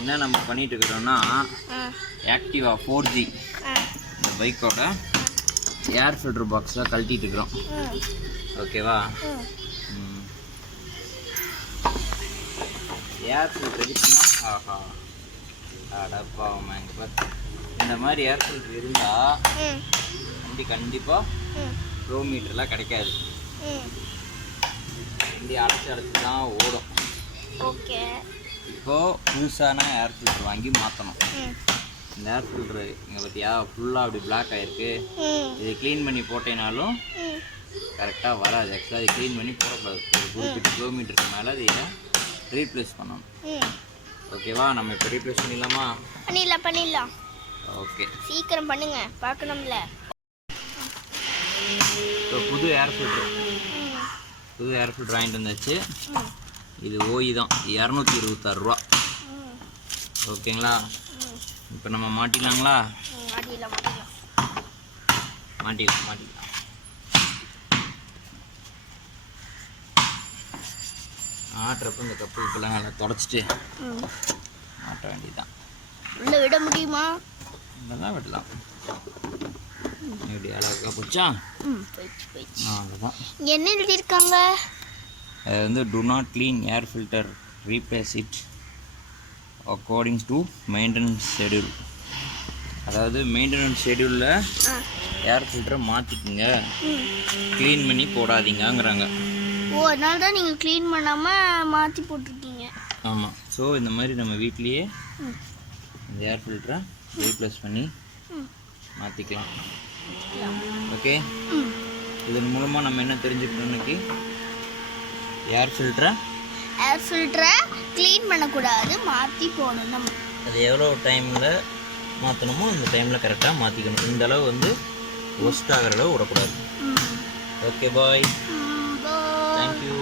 என்ன நம்ம பண்ணிட்டு இருக்கிறோம்னா ஆக்டிவா ஃபோர் ஜி இந்த பைக்கோட ஏர் ஃபில்டர் பாக்ஸை கழட்டிட்டு இருக்கிறோம் ஓகேவா? ஏர் ஃபில்டர் இருக்குன்னா ஆஹா. அடப்பா இங்கே பார்த்து இந்த மாதிரி ஏர் ஃபில்டர் இருந்தால் வண்டி கண்டிப்பாக கிலோமீட்டர்லாம் கிடைக்காது. வண்டி அடைச்சி அடைச்சி தான் ஓடும். ஓகே. இப்போது புதுசான ஏர் ஃபில்டர் வாங்கி மாற்றணும் இந்த ஏர் ஃபில்டர் இங்கே பார்த்தியா ஃபுல்லாக அப்படி பிளாக் ஆகிருக்கு இது க்ளீன் பண்ணி போட்டேனாலும் கரெக்டாக வராது. ஆக்சுவலாக இது க்ளீன் பண்ணி போடக்கூடாது. ஒரு குறிப்பிட்ட கிலோமீட்டருக்கு மேலே அதை ரீப்ளேஸ் பண்ணணும். ஓகேவா நம்ம இப்போ ரீப்ளேஸ் பண்ணிடலாமா? பண்ணிடலாம் பண்ணிடலாம். ஓகே சீக்கிரம் பண்ணுங்க. பார்க்கணும்ல. இப்போ புது ஏர் ஃபில்டர் புது ஏர் ஃபில்டர் வாங்கிட்டு வந்தாச்சு. இது ஓய் தான். இரநூத்தி இருபத்தாறு ரூபா. ஓகேங்களா? இப்போ நம்ம மாட்டிடலாங்களா? மாட்டிடலாம் மாட்டிடலாம். ஆட்டுறப்ப இந்த கப்பு இப்பெல்லாம் நல்லா தொடச்சிட்டு மாட்ட வேண்டியதுதான். உள்ள விட முடியுமா? தான் விடலாம். இப்படி அழகாக போயிடுச்சு அவ்வளோதான் என்ன எழுதியிருக்காங்க? அது வந்து do not clean air filter replace it according to maintenance schedule அதாவது மெயின்டெனன்ஸ் ஷெடியூலில் ஏர் ஃபில்டரை மாற்றிக்குங்க க்ளீன் பண்ணி போடாதீங்கங்கிறாங்க. ஓ அதனால தான் நீங்கள் க்ளீன் பண்ணாமல் மாற்றி போட்டிருக்கீங்க. ஆமாம் ஸோ இந்த மாதிரி நம்ம வீட்லேயே இந்த ஏர் ஃபில்டரை ரீப்ளேஸ் பண்ணி மாற்றிக்கலாம் ஓகே இதன் மூலமாக நம்ம என்ன தெரிஞ்சுக்கணும் இன்னைக்கு? ஏர் ஃபில்டரை ஏர் ஃபில்டரை க்ளீன் பண்ணக்கூடாது மாற்றி போடணும். அது எவ்வளோ டைமில் மாற்றணுமோ அந்த டைமில் கரெக்டாக மாற்றிக்கணும் இந்த அளவு வந்து ஒஸ்ட் ஆகிற அளவு விடக்கூடாது. Okay bye. தேங்க்யூ